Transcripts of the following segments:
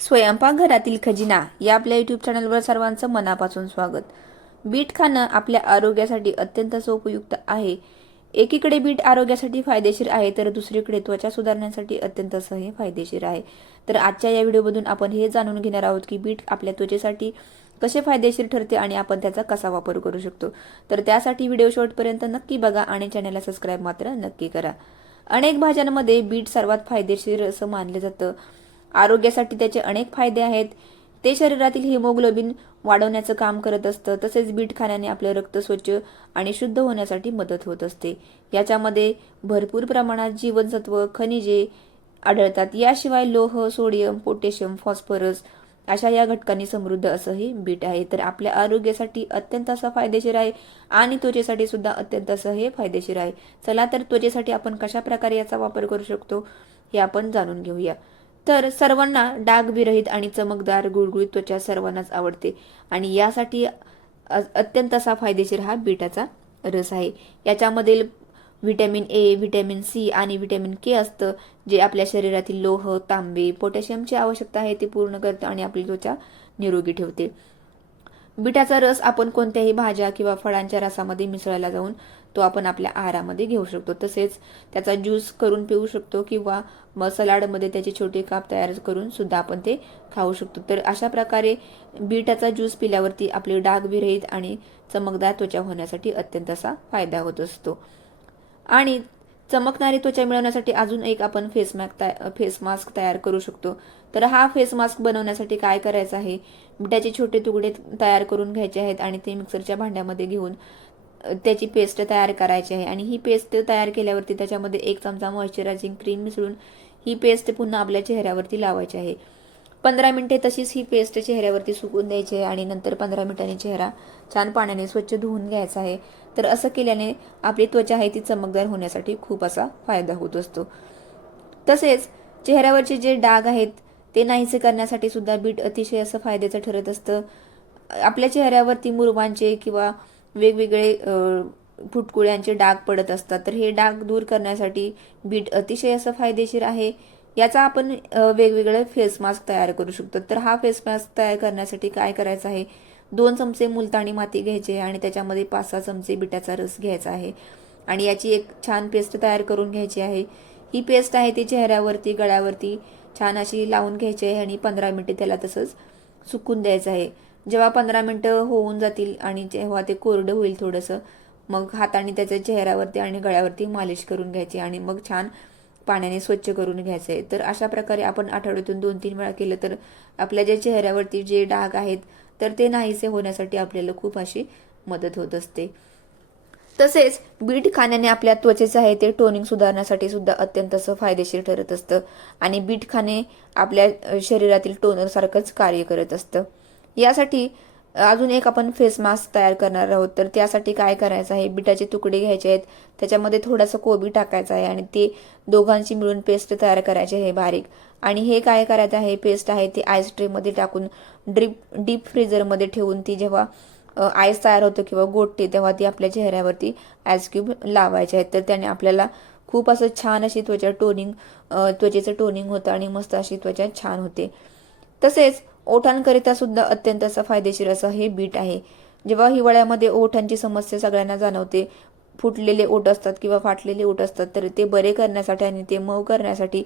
स्वयंपाकघरातील खजिना या आपल्या यूट्यूब चॅनलवर सर्वांचं मनापासून स्वागत. बीट खाणं आपल्या आरोग्यासाठी अत्यंत उपयुक्त आहे. एकीकडे बीट आरोग्यासाठी फायदेशीर आहे, तर दुसरीकडे त्वचा सुधारण्यासाठी अत्यंत हे फायदेशीर आहे. तर आजच्या या व्हिडिओमधून आपण हे जाणून घेणार आहोत की बीट आपल्या त्वचेसाठी कसे फायदेशीर ठरते आणि आपण त्याचा कसा वापर करू शकतो. तर त्यासाठी व्हिडिओ शेवटपर्यंत नक्की बघा आणि चॅनलला सबस्क्राईब मात्र नक्की करा. अनेक भाज्यांमध्ये बीट सर्वात फायदेशीर असं मानलं जातं. आरोग्यासाठी त्याचे अनेक फायदे आहेत. ते शरीरातील हिमोग्लोबिन वाढवण्याचं काम करत असतं. तसेच बीट खाण्याने आपलं रक्त स्वच्छ आणि शुद्ध होण्यासाठी मदत होत असते. याच्यामध्ये भरपूर प्रमाणात जीवनसत्व, खनिजे आढळतात. याशिवाय लोह, सोडियम, पोटॅशियम, फॉस्फरस अशा या घटकांनी समृद्ध असं हे बीट आहे. तर आपल्या आरोग्यासाठी अत्यंत असं फायदेशीर आहे आणि त्वचेसाठी सुद्धा अत्यंत असं हे फायदेशीर आहे. चला तर त्वचेसाठी आपण कशा प्रकारे याचा वापर करू शकतो हे आपण जाणून घेऊया. तर सर्वांना डागविरहित आणि चमकदार गुळगुळीत त्वचा सर्वांनाच आवडते आणि यासाठी अत्यंत असा फायदेशीर हा बीटाचा रस आहे. याच्यामधील व्हिटॅमिन ए, व्हिटॅमिन सी आणि व्हिटॅमिन के असतं, जे आपल्या शरीरातील लोह, तांबे, पोटॅशियमची आवश्यकता आहे ते पूर्ण करतं आणि आपली त्वचा निरोगी ठेवते. बीटाचा रस आपण कोणत्याही भाज्या किंवा फळांच्या रसामध्ये मिसळला जाऊन तो आपण आपल्या आहारामध्ये घेऊ शकतो. तसेच त्याचा ज्यूस करून पिऊ शकतो किंवा मग सलाडमध्ये त्याचे छोटे काप तयार करून सुद्धा आपण ते खाऊ शकतो. तर अशा प्रकारे बीटाचा ज्यूस पिल्यावरती आपली डागविरहित आणि चमकदार त्वचा होण्यासाठी अत्यंत असा फायदा होत असतो. आणि चमकणारी त्वचा मिळवण्यासाठी अजून एक आपण फेस मास्क तयार करू शकतो. तर हा फेस मास्क बनवण्यासाठी काय करायचं आहे, बिटाचे छोटे तुकडे तयार करून घ्यायचे आहेत आणि ते मिक्सरच्या भांड्यामध्ये घेऊन त्याची पेस्ट तयार करायची आहे. आणि ही पेस्ट तयार केल्यावरती त्याच्यामध्ये 1 चमचा मॉइश्चरायझिंग क्रीम मिसळून ही पेस्ट पुन्हा आपल्या चेहऱ्यावरती लावायची आहे. 15 मिनिटे तशीच ही पेस्ट चेहऱ्यावरती सुकून द्यायची आहे आणि नंतर 15 मिनिटांनी चेहरा छान पाण्याने स्वच्छ धुवून घ्यायचा आहे. तर असं केल्याने आपली त्वचा आहे ती चमकदार होण्यासाठी खूप असा फायदा होत असतो. तसेच चेहऱ्यावरचे जे डाग आहेत ते नाहीसे करण्यासाठी सुद्धा बीट अतिशय असं फायद्याचं ठरत असतं. आपल्या चेहऱ्यावरती मुरुमांचे किंवा वेगवेगळे फुटकुळ्यांचे डाग पडत असतात, तर हे डाग दूर करण्यासाठी बीट अतिशय असं फायदेशीर आहे. याचा आपण वेगवेगळे फेस मास्क तयार करू शकतो. तर हा फेस मास्क तयार करण्यासाठी काय करायचं आहे, 2 चमचे मुलतानी माती घ्यायची आणि त्याच्यामध्ये 5-6 चमचे बिटाचा रस घ्यायचा आहे आणि याची एक छान पेस्ट तयार करून घ्यायची आहे. ही पेस्ट आहे ती चेहऱ्यावरती, गळ्यावरती छान अशी लावून घ्यायची आहे आणि 15 मिनिटे त्याला तसंच सुकून द्यायचं आहे. जेव्हा 15 मिनिटं होऊन जातील आणि जेव्हा ते कोरडं होईल थोडंसं, मग हाताने त्याच्या चेहऱ्यावरती आणि गळ्यावरती मालिश करून घ्यायची आणि मग छान पाण्याने स्वच्छ करून घ्यायचं आहे. तर अशा प्रकारे आपण आठवड्यातून 2-3 वेळा केलं तर आपल्या ज्या चेहऱ्यावरती जे डाग आहेत तर ते नाहीसे होण्यासाठी आपल्याला खूप अशी मदत होत असते. तसेच बीट खाण्याने आपल्या त्वचेचं आहे ते टोनिंग सुधारण्यासाठी सुद्धा अत्यंत असं फायदेशीर ठरत असतं आणि बीट खाणे आपल्या शरीरातील टोनर सारखंच कार्य करत असतं. यासाठी अजून एक आपण फेस मास्क तयार करणार आहोत. तर त्यासाठी काय करायचं आहे, बिटाचे तुकडे घ्यायचे आहेत, त्याच्यामध्ये थोडासा कोबी टाकायचा आहे आणि ते दोघांची मिळून पेस्ट तयार करायची आहे बारीक. आणि हे काय करायचं आहे, पेस्ट आहे ती आईस ट्रेमध्ये टाकून डीप फ्रीजरमध्ये ठेवून ती जेव्हा आईस तयार होतं किंवा गोठते तेव्हा ती आपल्या चेहऱ्यावरती आईस क्यूब लावायचे आहेत. तर त्याने आपल्याला खूप असं छान अशी त्वचेचं टोनिंग होतं आणि मस्त अशी त्वचा छान होते. तसेच ओठांकरिता सुद्धा अत्यंत असं फायदेशीर असं हे बीट आहे. जेव्हा हिवाळ्यामध्ये ओठांची समस्या सगळ्यांना जाणवते, फुटलेले ओठ असतात किंवा फाटलेले ओठ असतात, तर ते बरे करण्यासाठी आणि ते मऊ करण्यासाठी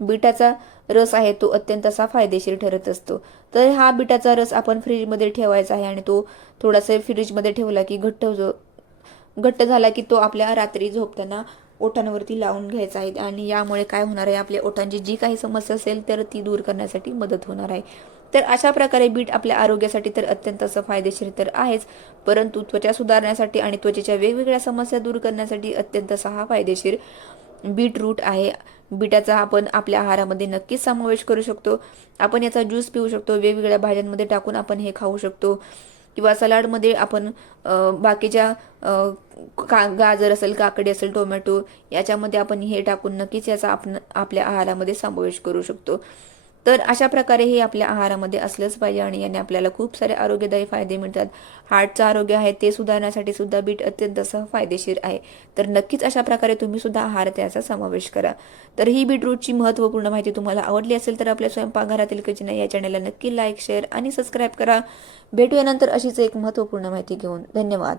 बीटाचा रस आहे तो अत्यंत असा फायदेशीर ठरत असतो. तर हा बीटाचा रस आपण फ्रीजमध्ये ठेवायचा आहे आणि तो थोडासा फ्रीजमध्ये ठेवला की घट्ट झाला की तो आपल्या रात्री झोपताना ओठांवरती लावून घ्यायचा आहे आणि यामुळे काय होणार आहे, आपल्या ओठांची जी काही समस्या असेल तर ती दूर करण्यासाठी मदत होणार आहे. तर अशा प्रकारे बीट आपल्या आरोग्यासाठी तर अत्यंत असं फायदेशीर तर आहेच, परंतु त्वचा सुधारण्यासाठी आणि त्वचेच्या वेगवेगळ्या समस्या दूर करण्यासाठी अत्यंत असा हा फायदेशीर बीटरूट आहे. बीटाचा आपण आपल्या आहारामध्ये नक्कीच समावेश करू शकतो. आपण याचा ज्यूस पिऊ शकतो, वेगवेगळ्या भाज्यांमध्ये टाकून आपण हे खाऊ शकतो किंवा सलाडमध्ये आपण बाकीच्या गाजर असेल, काकडी असेल, टोमॅटो याच्यामध्ये आपण हे टाकून नक्कीच याचा आपण आपल्या आहारामध्ये समावेश करू शकतो. तर अशा प्रकारे हे आपल्या आहारामध्ये असलंच पाहिजे आणि याने आपल्याला खूप सारे आरोग्यदायी फायदे मिळतात. हार्टचं आरोग्य आहे ते सुधारण्यासाठी सुद्धा बीट अत्यंत असं फायदेशीर आहे. तर नक्कीच अशा प्रकारे तुम्ही सुद्धा आहारात याचा समावेश करा. तर ही बीटरूटची महत्त्वपूर्ण माहिती तुम्हाला आवडली असेल तर आपल्या स्वयंपाकघरातील खजिना या चॅनलला नक्की लाईक, शेअर आणि सबस्क्राईब करा. भेटूया नंतर अशीच एक महत्त्वपूर्ण माहिती घेऊन. धन्यवाद.